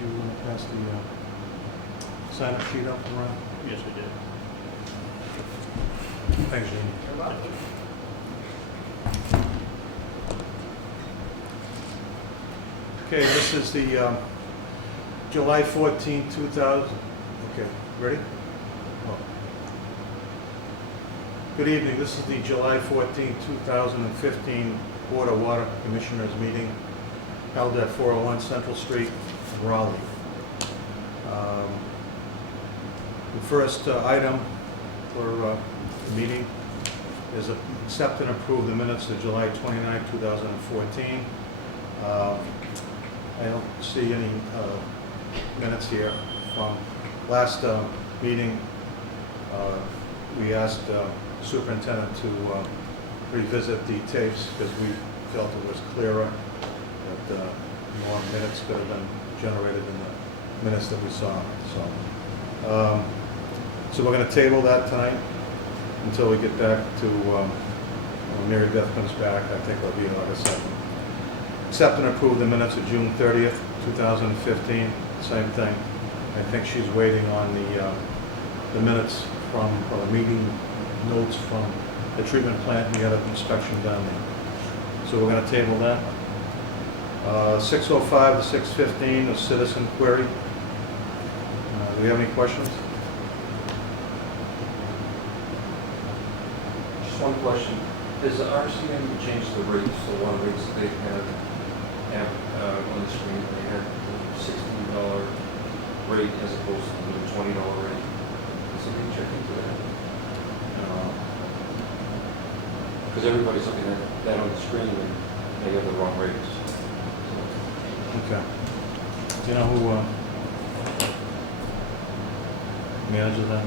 you pass the sign-up sheet up around? Yes, I did. Thanks, Jeannie. Okay, this is the July 14, 2000. Okay, ready? Oh. Good evening. This is the July 14, 2015 Board of Water Commissioners meeting held at 401 Central Street, Raleigh. The first item for the meeting is accept and approve the minutes of July 29, 2014. I don't see any minutes here from last meeting. We asked superintendent to revisit the tapes because we felt it was clearer that more minutes could have been generated in the minutes that we saw. So we're going to table that tonight until we get back to when Mary Beth comes back. I think it'll be August 2nd. Accept and approve the minutes of June 30th, 2015. Same thing. I think she's waiting on the minutes from, or the meeting notes from the treatment plant. We had an inspection down there. So we're going to table that. 6:05 to 6:15, a citizen query. Do we have any questions? Just one question. Has the RCM changed the rates, the water rates that they've had on the screen? They had the $16 rate as opposed to the $20 rate. Has somebody checked into that? Because everybody's looking at that on the screen and they have the wrong rates. Okay. Do you know who manages that?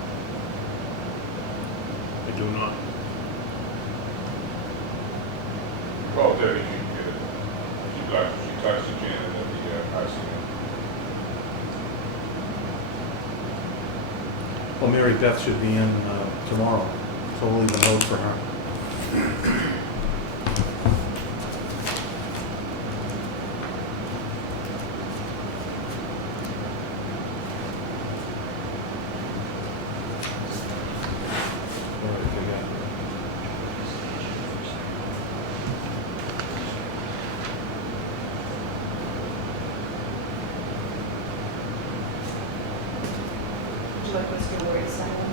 I do not. Well, Debbie, you can get it. She talks to Janet at the RCM. Well, Mary Beth should be in tomorrow, so we'll leave a note for her. Would you like us to word sign them?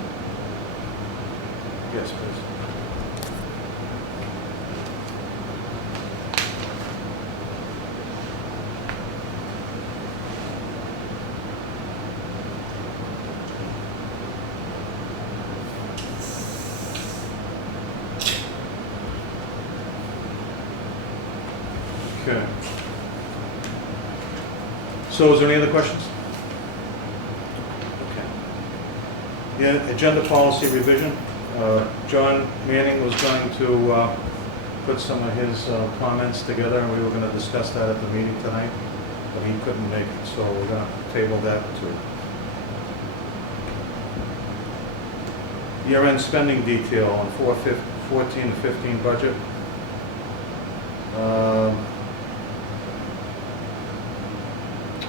Yes, please. Okay. So is there any other questions? Okay. The agenda policy revision. John Manning was going to put some of his comments together, and we were going to discuss that at the meeting tonight, but he couldn't make it, so we're going to table that too. Year-end spending detail on 14-15 budget.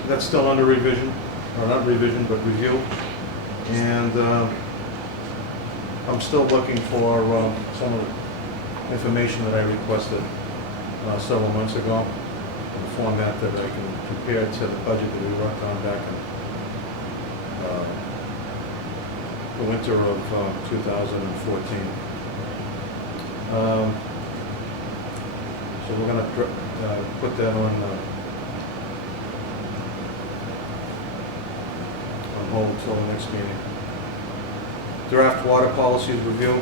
That's still under revision, or not revision, but review. And I'm still looking for some of the information that I requested several months ago, in the format that I can compare to the budget that we worked on back in the winter of 2014. So we're going to put that on hold until the next meeting. Draft water policies review.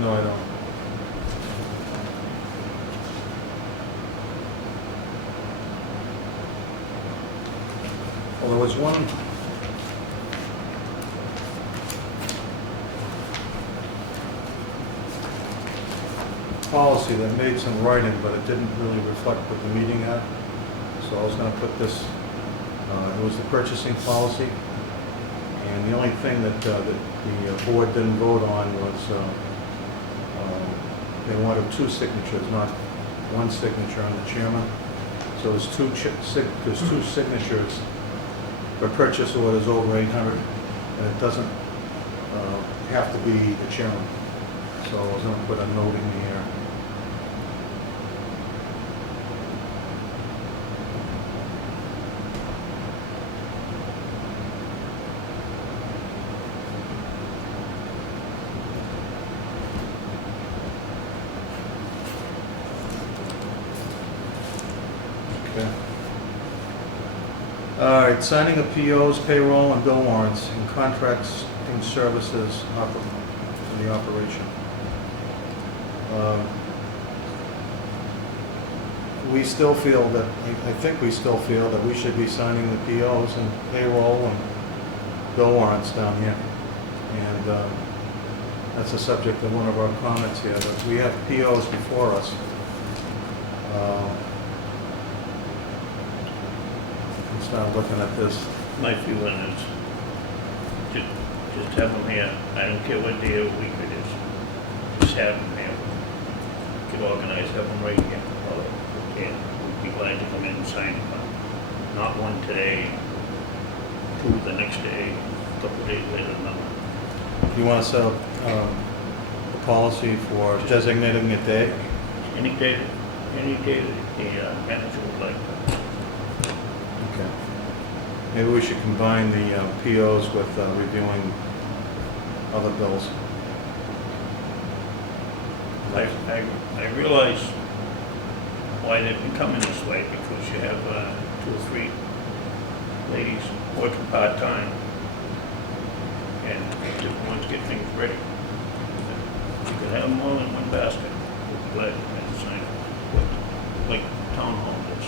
No, I don't. Well, there was one. policy that made some writing, but it didn't really reflect what the meeting had. So I was gonna put this, it was the purchasing policy. And the only thing that the board didn't vote on was, they wanted two signatures, not one signature on the chairman. So there's two signatures for purchase orders over 800, and it doesn't have to be the chairman. So I was gonna put a note in here. Okay. All right, signing of POs, payroll, and bill warrants, and contracts and services for the operation. We still feel that, I think we still feel that we should be signing the POs and payroll and bill warrants down here. And that's the subject of one of our comments here, that we have POs before us. Let's start looking at this. My feeling is, just have them here. I don't care what day of the week it is. Just have them here. Get organized, have them right here. And we'd be glad to come in and sign it. Not one today, two the next day, a couple of days later, another. You want to set up a policy for designating a day? Any day that the manager would like. Okay. Maybe we should combine the POs with reviewing other bills. I realize why they've been coming this way, because you have 2 or 3 ladies working part-time, and different ones get things ready. You could have them all in one basket. We'd be glad to come in and sign it, like town hall does.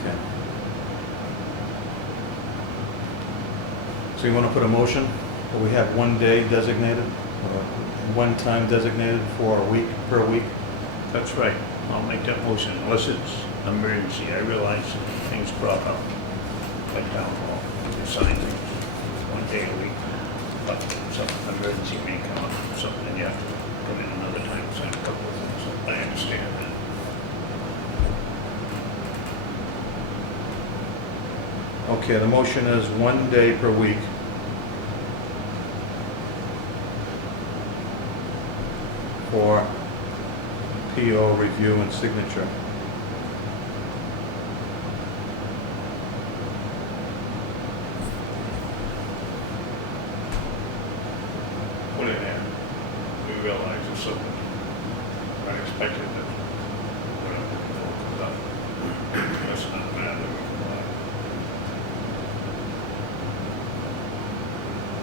Okay. So you want to put a motion, where we have one day designated, or one time designated for a week, per week? That's right. I'll make that motion, unless it's emergency. I realize things crop up, like town hall, you sign things 1 day a week. But some emergency may come up, something, and you have to come in another time, sign a couple of things. I understand that. Okay, the motion is 1 day per week. For PO review and signature. Put it in. We realize it's something unexpected that we're not looking for comes up. That's not bad that we can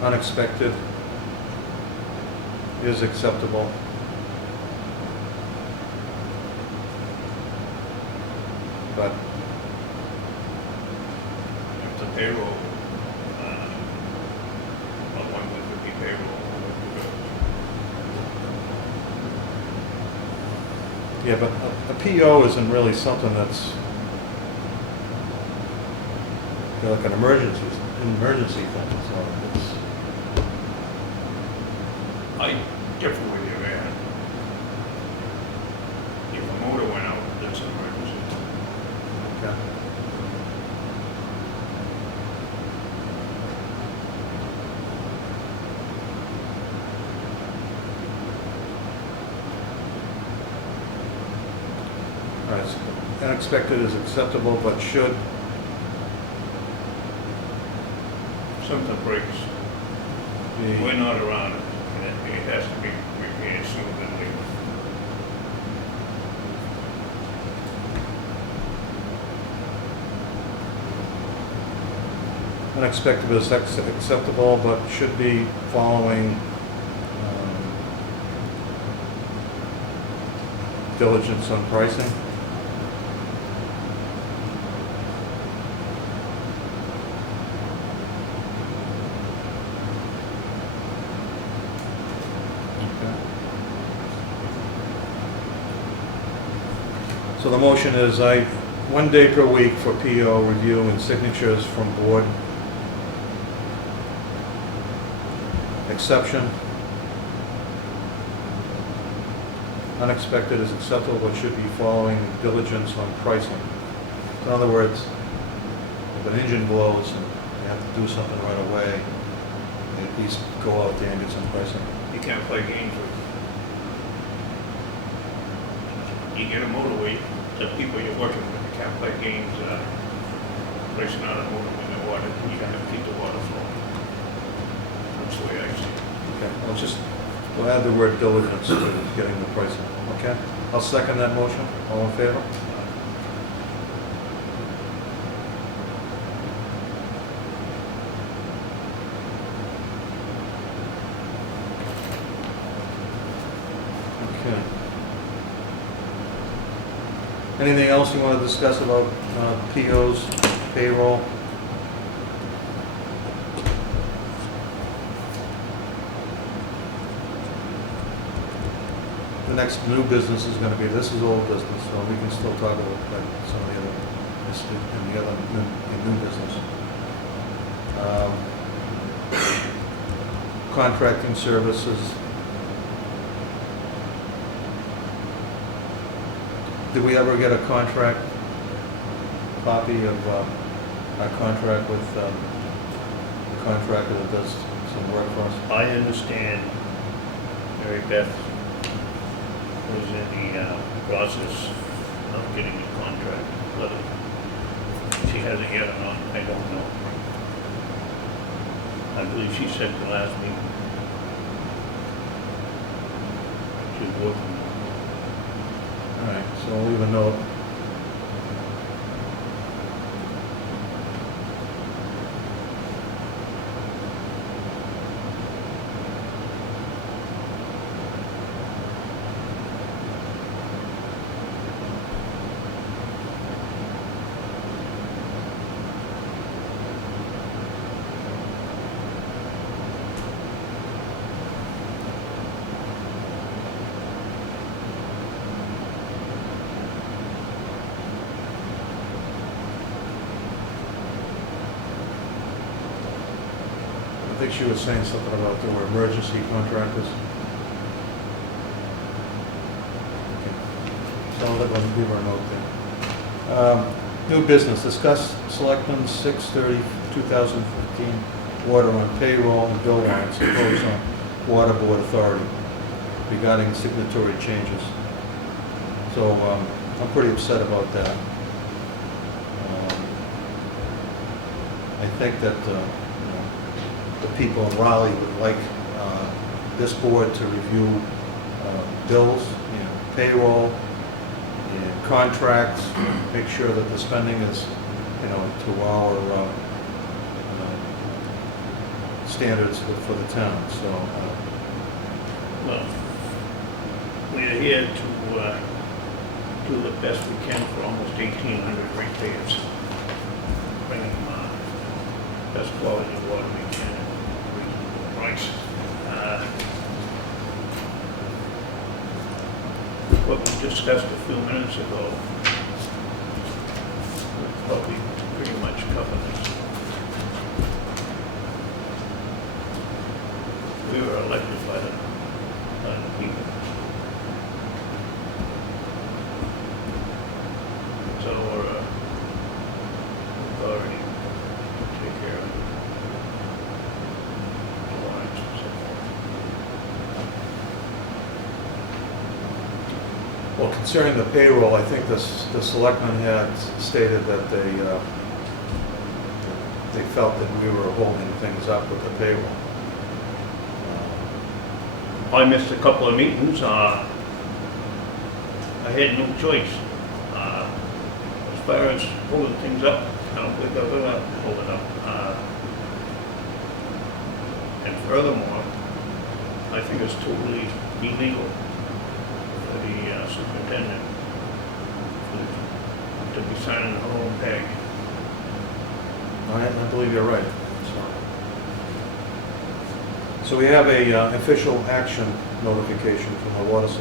buy. Unexpected is acceptable. But If the payroll, on 150 payroll, yeah, but a PO isn't really something that's, you know, like an emergency thing, so it's, I differ with you, man. If a motor went out, that's an emergency. okay. All right, so unexpected is acceptable, but should, Something breaks. We're be, not around it, and it has to be repaired sooner than later. unexpected is acceptable, but should be following diligence on pricing. Okay. So the motion is one day per week for PO review and signatures from board. Exception. Unexpected is acceptable but should be following diligence on pricing. In other words, if an engine blows and you have to do something right away, at least go out there and get some pricing. You can't play games with. You get a motorway, the people you're working with, you can't play games, racing out a motor in the water, you gotta keep the water flowing. That's the way I see it. Okay, we'll add the word diligence to getting the pricing, okay? I'll second that motion. All in favor? Okay. Anything else you want to discuss about POs, payroll? The next new business is going to be, this is old business, so we can still talk about like some of the other, in the other new business. Contracting services. Did we ever get a contract, copy of our contract with the contractor that does some work for us? I understand Mary Beth was in the process of getting a contract letter. She hasn't yet or not, I don't know. I believe she said the last meeting. She's working. All right, so we'll leave a note. I think she was saying something about there were emergency contractors. Okay. So that one, give her a note there. New business, discuss Selectmen 6/30/2015 water on payroll and bill warrants imposed on Water Board Authority regarding signatory changes. So I'm pretty upset about that. I think that the people in Raleigh would like this board to review bills, payroll, and contracts, make sure that the spending is, to our standards for the town. So, Well, we're here to do the best we can for almost 1,800 ratepayers. Bring them best quality of water we can at reasonable price. What we discussed a few minutes ago would probably pretty much cover this. We were elected by the people. So our authority to take care of the warrants and so forth. well, concerning the payroll, I think the selectmen had stated that they felt that we were holding things up with the payroll. I missed a couple of meetings. I had no choice. As far as holding things up, I don't think I've ever hold it up. And furthermore, I think it's totally illegal for the superintendent to be signing her own pay. I believe you're right. So we have a official action notification from the Board of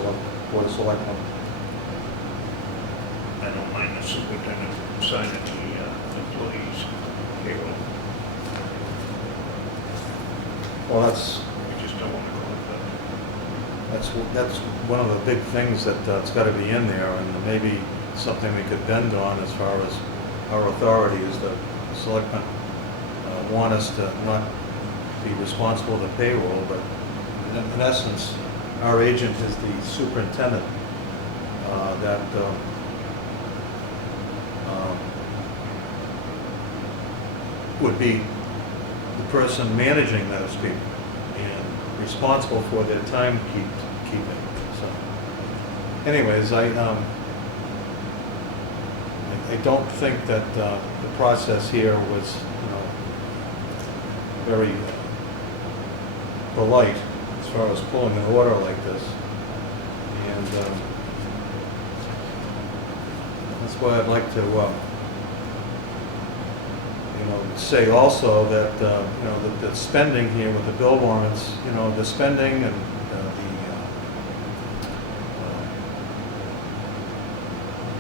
Selectmen. don't mind the superintendent signing the employees' payroll. Well, that's, We just don't want to call it that. that's one of the big things that it's got to be in there, and maybe something we could bend on as far as our authority is the selectmen want us to not be responsible to payroll, but in essence, our agent is the superintendent that would be the person managing those people and responsible for their keeping. So, anyways, I don't think that the process here was, very polite as far as pulling an order like this. And that's why I'd like to, say also that, that the spending here with the bill warrants, the spending and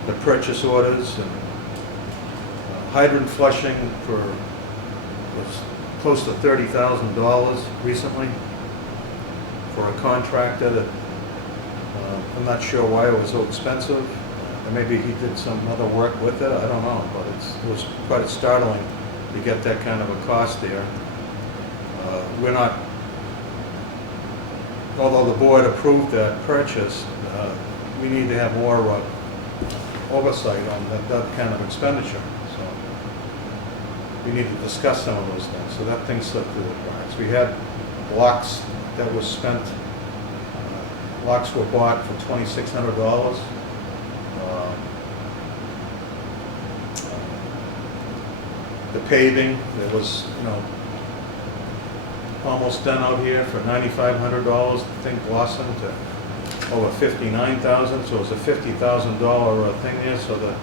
the purchase orders and hydrant flushing was close to $30,000 recently for a contractor that, I'm not sure why it was so expensive. Maybe he did some other work with it, I don't know, but it was quite startling to get that kind of a cost there. We're not, although the board approved that purchase, we need to have more oversight on that kind of expenditure. So we need to discuss some of those things. So that thing slipped through the cracks. We had locks that was spent, locks were bought for $2,600. The paving, that was, almost done out here for $9,500, I think Blossom to over $59,000, so it was a $50,000 thing there, so the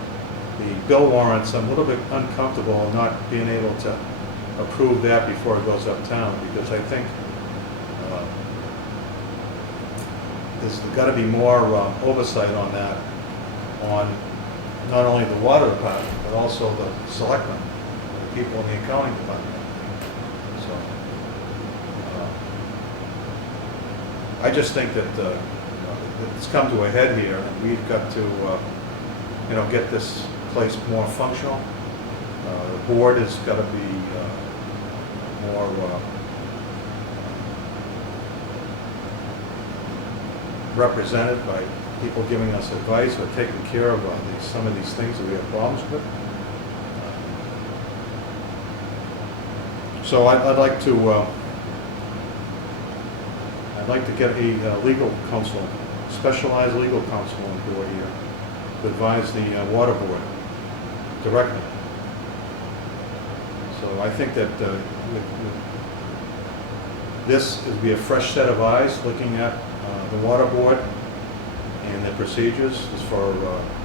bill warrants, I'm a little bit uncomfortable not being able to approve that before it goes uptown, because I think there's got to be more oversight on that, on not only the water department, but also the selectmen, the people in the accounting department. So I just think that it's come to a head here, and we've got to, get this place more functional. The board has got to be more represented by people giving us advice or taking care of some of these things that we have problems with. So I'd like to get a legal counsel, specialized legal counsel on board here to advise the water board directly. So I think that this would be a fresh set of eyes looking at the water board and their procedures as for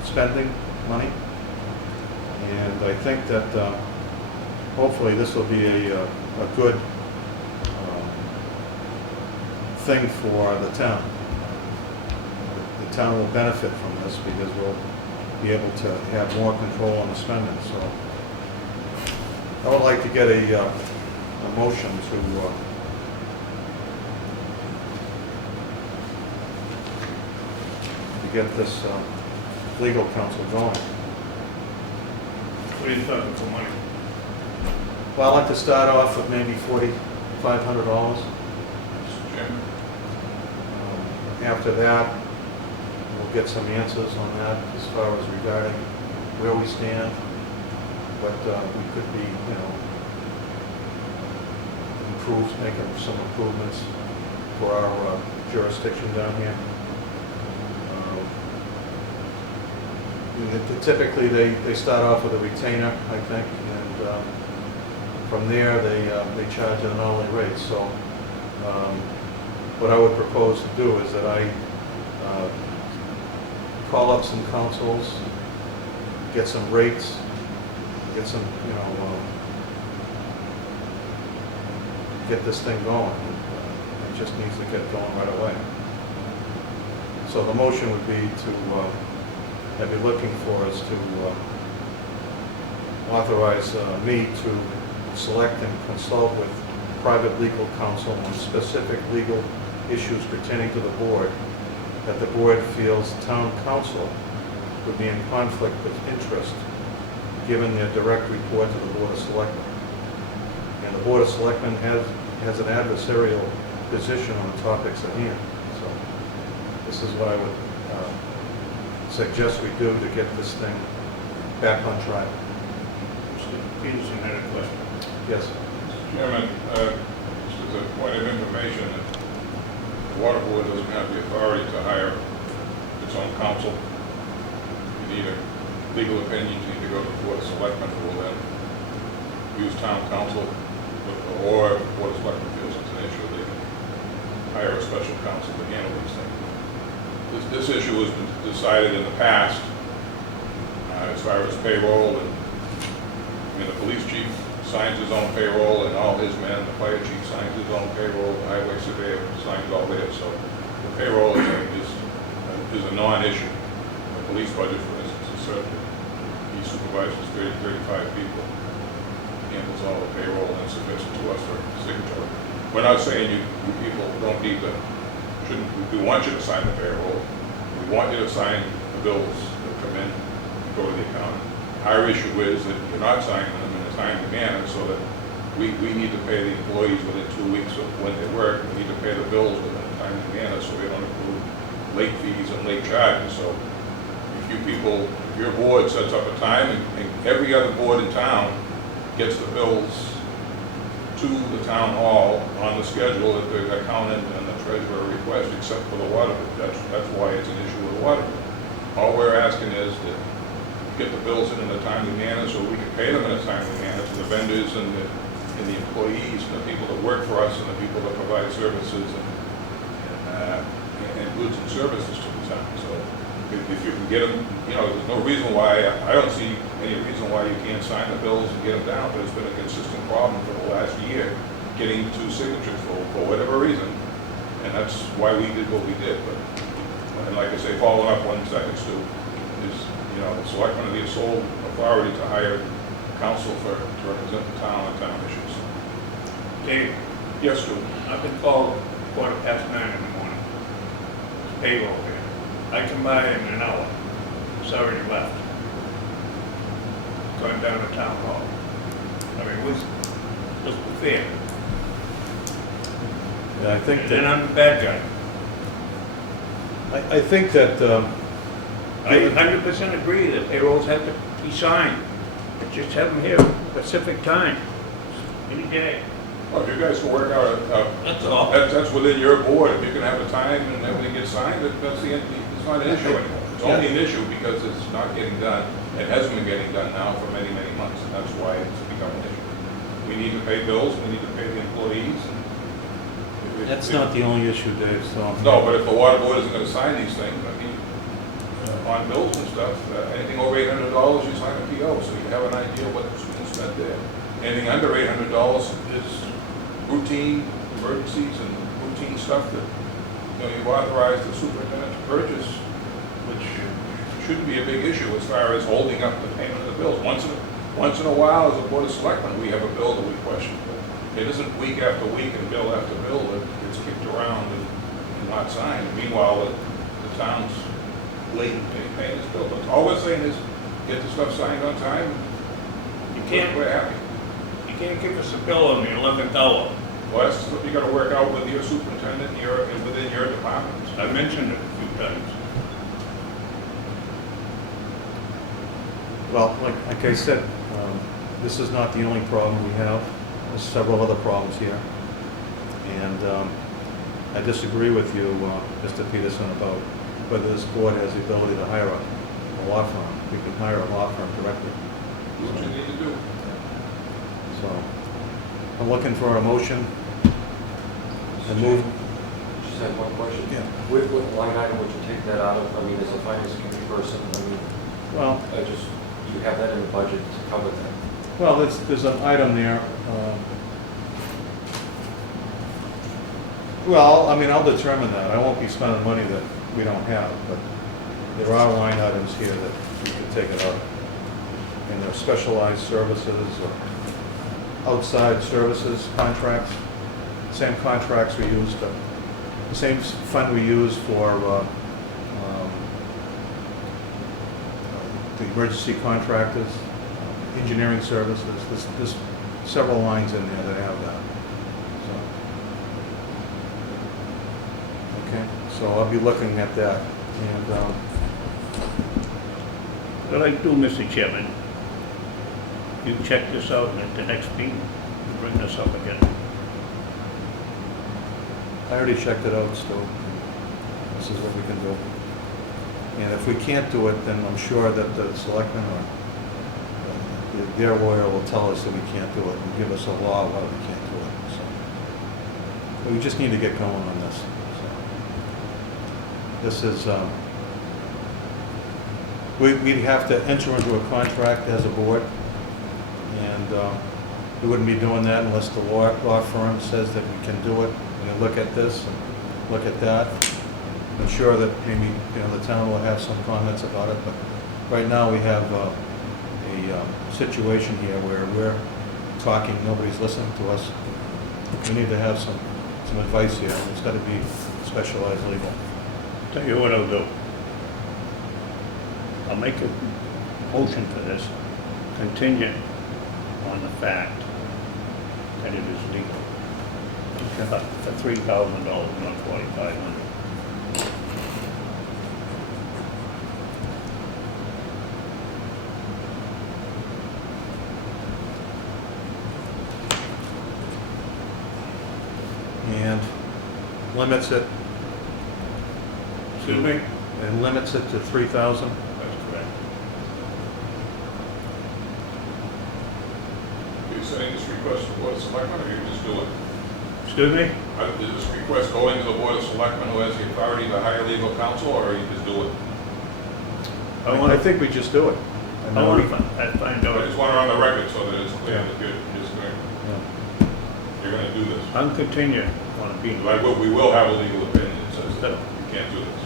spending money. And I think that hopefully this will be a good thing for the town. The town will benefit from this because we'll be able to have more control on the spending. So I would like to get a motion to get this legal counsel going. What are you talking for money? Well, I'd like to start off with maybe $4,500. Mr. Chairman, After that, we'll get some answers on that as far as regarding where we stand. But we could be, making some improvements for our jurisdiction down here. Typically, they start off with a retainer, I think, and from there they charge at an hourly rate. So what I would propose to do is that I call up some councils, get some rates, get some, get this thing going. It just needs to get going right away. So the motion would be to I'd be looking for is to authorize me to select and consult with private legal counsel on specific legal issues pertaining to the board that the board feels town council would be in conflict of interest given their direct report to the Board of Selectmen. And the Board of Selectmen has an adversarial position on the topics at hand. So this is what I would suggest we do to get this thing back on track. Mr. Peterson had a question. Yes. Chairman, just as a point of information, the water board doesn't have the authority to hire its own counsel. You need a legal opinion, you need to go to the Board of Selectmen, who will then use town council, or if the Board of Selectmen feels it's an issue, they can hire a special counsel to handle these things. This issue has been decided in the past, as far as payroll, and the police chief signs his own payroll and all his men, the fire chief signs his own payroll, the highway surveyor signs all theirs, so the payroll is a non-issue. The police budget, for instance, is certain, he supervises 30, 35 people, handles all the payroll, and submits it to us for signature. We're not saying you people don't need to, we want you to sign the payroll, we want you to sign the bills that come in, and go to the accountant. Our issue is that you're not signing them in a timely manner, so that we need to pay the employees within 2 weeks of when they work. We need to pay the bills within a timely manner, so we don't include late fees and late charges. So if your board sets up a time, and every other board in town gets the bills to the town hall on the schedule that the accountant and the treasurer request, except for the water board. That's why it's an issue with the water board. All we're asking is that get the bills in a timely manner so we can pay them in a timely manner to the vendors and the employees and the people that work for us and the people that provide services and goods and services to the town. So if you can get them, there's no reason why, I don't see any reason why you can't sign the bills and get them down, but it's been a consistent problem for the last year, getting 2 signatures for whatever reason, and that's why we did what we did. But, and like I say, following up 1 second, Stu, is, the selectmen are the sole authority to hire counsel to represent the town and town issues. Dave, Yes, Stu. I've been called 9:15 in the morning. It's payroll here. I come by in an hour. It's already left. Going down to town hall. I mean, what's fair? Yeah, I think And then that, I'm the bad guy. I think that, I 100% agree that payrolls have to be signed. But just have them here at Pacific time, any day. Well, if you guys can work out, That's all. that's within your board, if you can have a time and everything gets signed, that's the end, it's not an issue anymore. It's only an issue because it's not getting done, it hasn't been getting done now for many, many months, and that's why it's become an issue. We need to pay bills, we need to pay the employees. that's not the only issue, Dave, so. No, but if the water board isn't gonna sign these things, on bills and stuff, anything over $800, you sign a PO, so you have an idea what's being spent there. Anything under $800 is routine emergencies and routine stuff that, you've authorized the superintendent to purchase, which shouldn't be a big issue as far as holding up the payment of the bills. Once in a while, as a board of selectmen, we have a bill that we question. It isn't week after week and bill after bill that gets kicked around and not signed. Meanwhile, the town's late in paying its bill. But all we're saying is, get the stuff signed on time. You can't, We're happy. you can't give us a bill on the 11th hour. Well, that's what you gotta work out with your superintendent and within your department. I mentioned it a few times. Well, like I said, this is not the only problem we have. There's several other problems here. And I disagree with you, Mr. Peterson, about whether this board has the ability to hire a law firm. We can hire a law firm directly. Do what you need to do. So I'm looking for a motion and move. Just had one question. Yeah. What line item would you take that out of? I mean, as a finance committee person, Well, you have that in the budget to cover that. well, there's an item there. Well, I mean, I'll determine that. I won't be spending money that we don't have, but there are line items here that you can take it out. And there are specialized services, or outside services contracts, same contracts we used, the same fund we use for the emergency contractors, engineering services. There's several lines in there that have that. So, okay, so I'll be looking at that. And What I'd like to do, Mr. Chairman, you check this out, and at the next meeting, you bring this up again. I already checked it out, Stu. This is what we can do. And if we can't do it, then I'm sure that the selectmen or their lawyer will tell us that we can't do it and give us a law why we can't do it. So, but we just need to get going on this. So, this is, we'd have to enter into a contract as a board, and we wouldn't be doing that unless the law firm says that we can do it. We're gonna look at this and look at that. I'm sure that maybe, the town will have some comments about it, but right now we have a situation here where we're talking, nobody's listening to us. We need to have some advice here. It's got to be specialized legal. Tell you what I'll do. I'll make a motion for this, contingent on the fact that it is legal. For $3,000, not $4,500. And limits it, Excuse me? and limits it to 3,000. That's correct. You're saying this request to the Board of Selectmen, or you just do it? Excuse me? Is this request going to the Board of Selectmen who has the authority to hire legal counsel, or you just do it? I think we just do it. I want to find I out. just want it on the record so that it's clear Yeah. that you're just going, Yeah. you're going to do this. I'm contingent on it being Like, legal. we will have a legal opinion that says that you can't do this.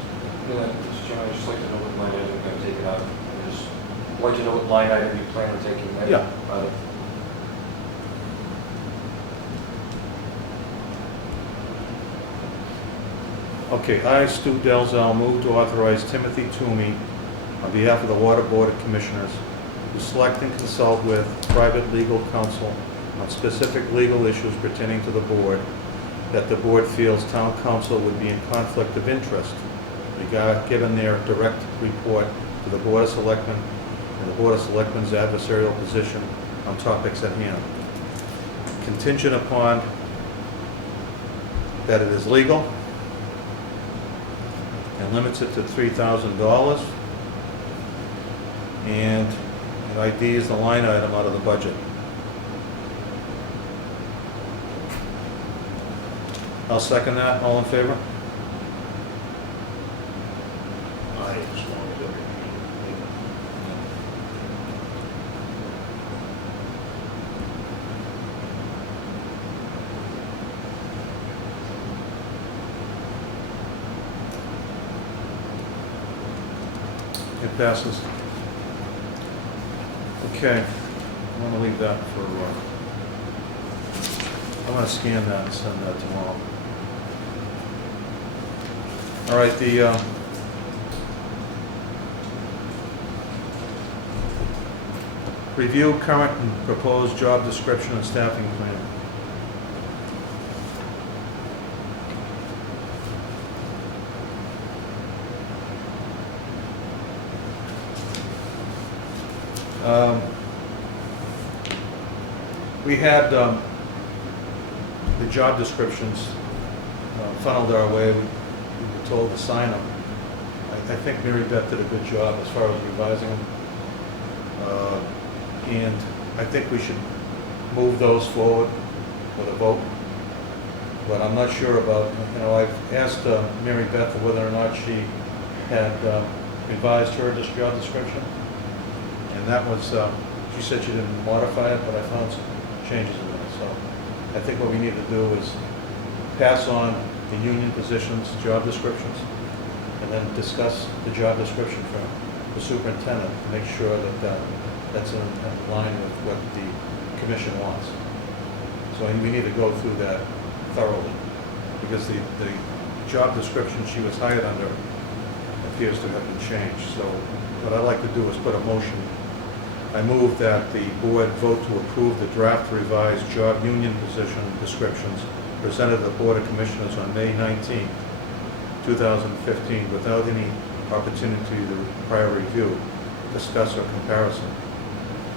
Yeah, Mr. Chairman, I'd just like to know what line item you're going to take it out. I'd just like to know what line item you plan on taking that Yeah. out of. Okay, I, Stu Delzell, move to authorize Timothy Toomey on behalf of the Water Board of Commissioners to select and consult with private legal counsel on specific legal issues pertaining to the board that the board feels town council would be in conflict of interest given their direct report to the Board of Selectmen and the Board of Selectmen's adversarial position on topics at hand. Contingent upon that it is legal and limits it to $3,000. And it IDs the line item out of the budget. I'll second that. All in favor? Aye, as long as everything is legal. It passes. Okay, I'm gonna leave that for, I'm gonna scan that and send that tomorrow. All right, the, review current and proposed job description and staffing plan. We had the job descriptions funneled our way. We were told to sign them. I think Mary Beth did a good job as far as revising them. And I think we should move those forward with a vote. But I'm not sure about, I've asked Mary Beth whether or not she had revised her job description. And that was, she said she didn't modify it, but I found some changes in it. So I think what we need to do is pass on the union positions, job descriptions, and then discuss the job description for the superintendent, to make sure that that's in line with what the commission wants. So we need to go through that thoroughly, because the job description she was hired under appears to have been changed. So what I'd like to do is put a motion. I move that the board vote to approve the draft revised job union position descriptions presented to the Board of Commissioners on May 19, 2015, without any opportunity to prior review, discuss, or comparison.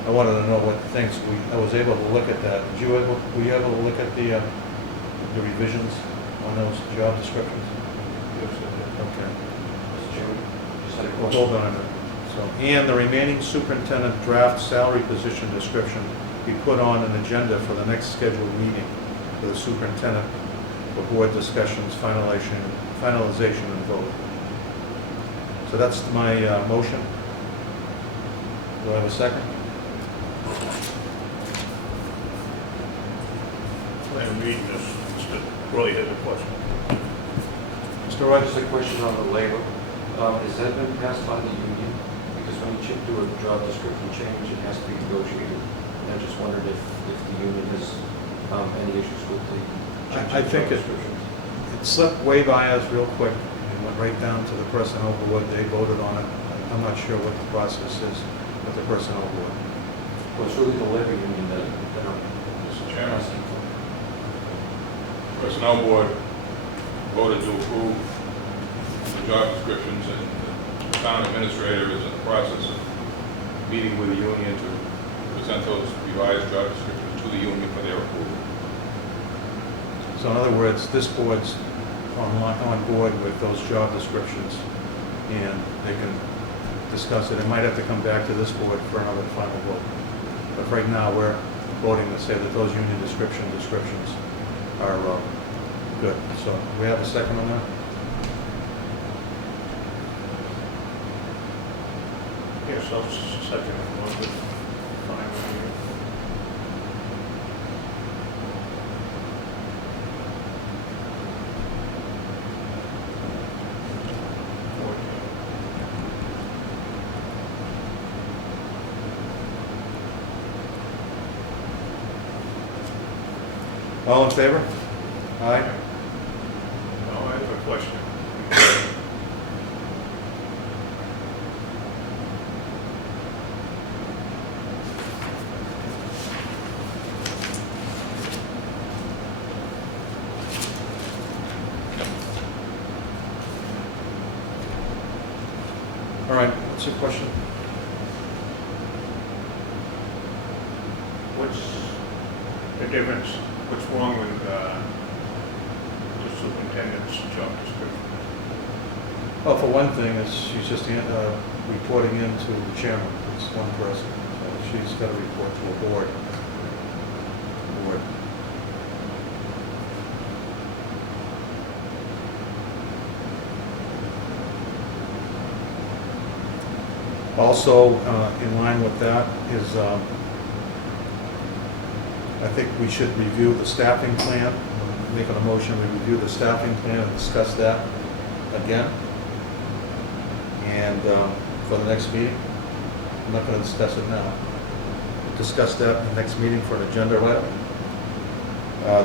I wanted to know what things I was able to look at that. Were you able to look at the revisions on those job descriptions? Okay. Mr. Chairman, just had a Well, question. hold on a minute. So, and the remaining superintendent draft salary position description be put on an agenda for the next scheduled meeting with the superintendent for board discussions, finalization, and vote. So that's my motion. Do I have a second? I'm reading this, Mr. Roy has a question. Mr. Roy? Just a question on the labor. Has that been passed by the union? Because when you do a job description change, it has to be negotiated. And I just wondered if the union has any issues with the change I of think job it- descriptions. It slipped way by us real quick. It went right down to the personnel board. They voted on it. I'm not sure what the process is with the personnel board. Well, it's really the labor union that I'm Mr. Chairman, asking for. Personnel Board voted to approve the job descriptions, and the town administrator is in the process of meeting with the union to present those revised job descriptions to the union for their approval. So in other words, this board's on board with those job descriptions, and they can discuss it. It might have to come back to this board for another final vote. But right now, we're voting to say that those union descriptions are good. So we have a second on that? Yes, I'll second it. One good, fine with you. All in favor? Aye. Now, I have a question. All right, what's your question? What's the difference, what's wrong with the superintendent's job description? Well, for one thing, is she's just reporting into the chairman. It's one person. So she's got to report to a board. Also, in line with that is, I think we should review the staffing plan. I'm making a motion, we review the staffing plan and discuss that again. And for the next meeting, I'm not going to discuss it now. Discuss that in the next meeting for an agenda item.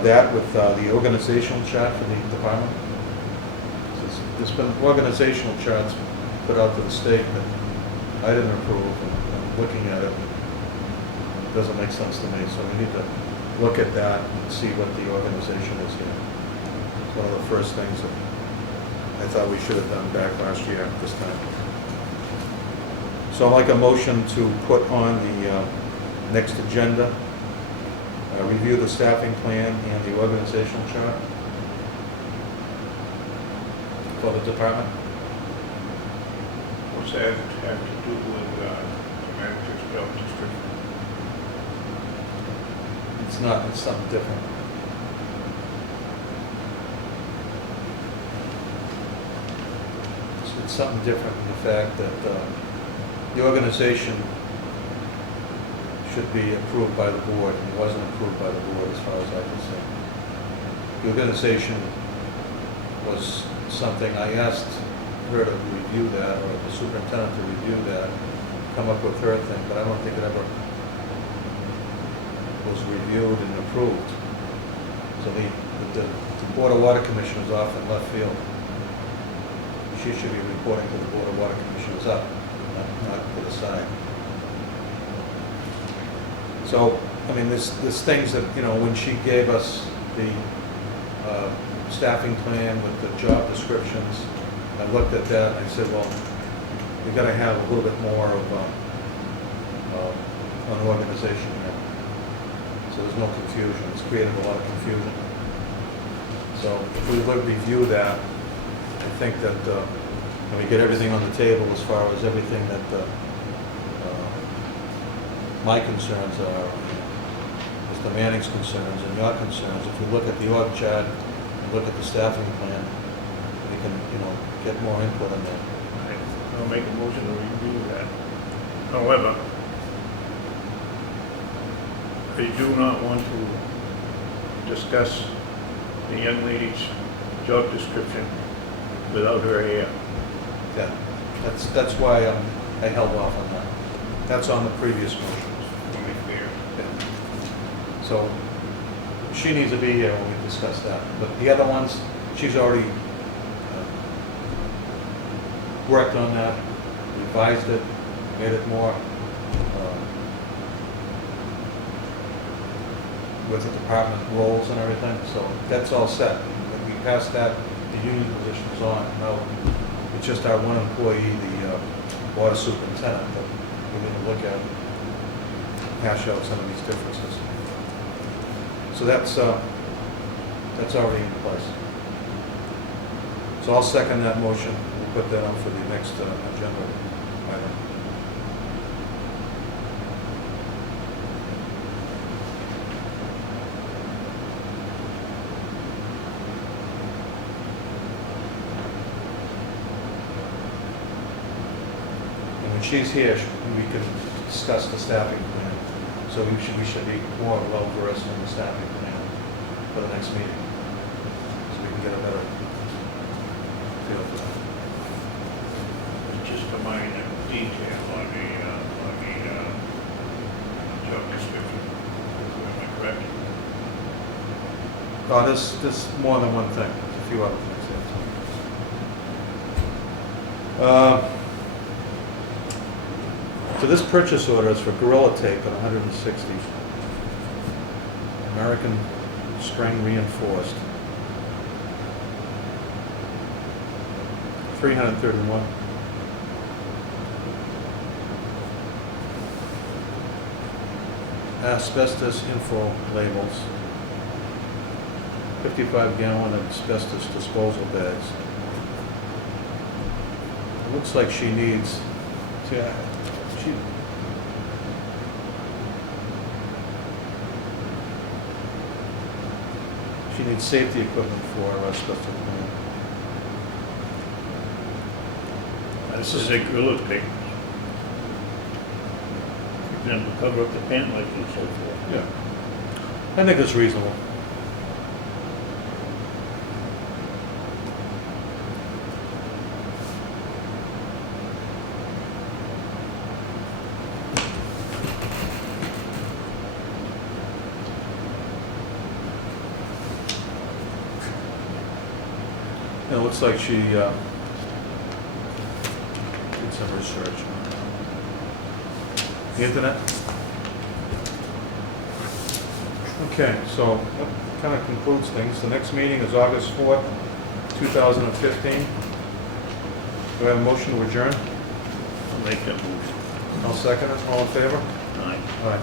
That with the organizational chart for the department. There's been organizational charts put out to the state that I didn't approve, and I'm looking at it, it doesn't make sense to me, so we need to look at that and see what the organization is here. It's one of the first things that I thought we should have done back last year at this time. So I'd like a motion to put on the next agenda, review the staffing plan and the organizational chart for the department. What's that have to do with the manager's job description? It's not, it's something different. It's something different in the fact that the organization should be approved by the board, and it wasn't approved by the board as far as I can see. The organization was something I asked her to review that, or the superintendent to review that, come up with her thing, but I don't think it ever was reviewed and approved. So the Board of Water Commissioners off in left field. She should be reporting to the Board of Water Commissioners up, not to the side. So, I mean, there's things that, you know, when she gave us the staffing plan with the job descriptions, I looked at that, and I said, well, we gotta have a little bit more of an organization here. So there's no confusion, it's created a lot of confusion. So if we would review that, I think that when we get everything on the table as far as everything that my concerns are, Mr. Manning's concerns and your concerns, if we look at the org chart, and look at the staffing plan, we can, you know, get more input on that. I'll make a motion to review that. However, I do not want to discuss the young lady's job description without her here. Yeah, that's why I held off on that. That's on the previous motion. To be fair. Yeah. So she needs to be here when we discuss that. But the other ones, she's already worked on that, revised it, made it more with the department roles and everything. So that's all set. When we passed that, the union position is on. Now it's just our one employee, the water superintendent, that we need to look at, hash out some of these differences. So that's already in place. So I'll second that motion. We'll put that on for the next agenda item. And when she's here, we can discuss the staffing plan. So we should be more well versed in the staffing plan for the next meeting, so we can get a better feel for that. Just a minor detail on the job description. Am I correct? Oh, there's more than one thing. There's a few other things there. So this purchase order is for Gorilla Tape at 160. American string reinforced. 331. Asbestos info labels. 55-gallon asbestos disposal bags. It looks like she needs, she needs safety equipment for asbestos cleaning. This is a Gorilla Tape. Then we'll cover up the pant lights and so forth. Yeah. I think it's reasonable. It looks like she did some research on the internet. Okay, so that kind of concludes things. The next meeting is August 4th, 2015. Do we have a motion to adjourn? I'll make that motion. I'll second it. All in favor? Aye. Aye.